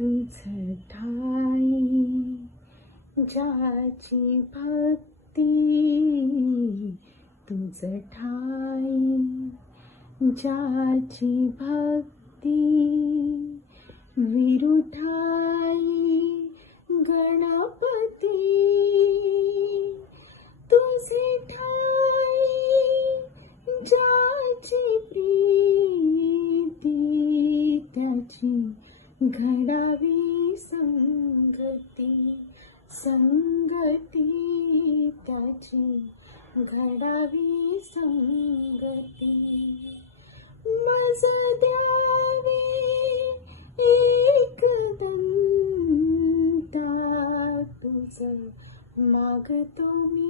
तुझ ठाई ज्याची भक्ती, तुझ ठाई ज्याची भक्ती, विरुठाई गणपती, तुझे ठाई ज्याची प्रीती, त्याची घडावी संगती, संगती त्याची घडावी संगती. मज द्यावे एक दंता, तुझ मागतो मी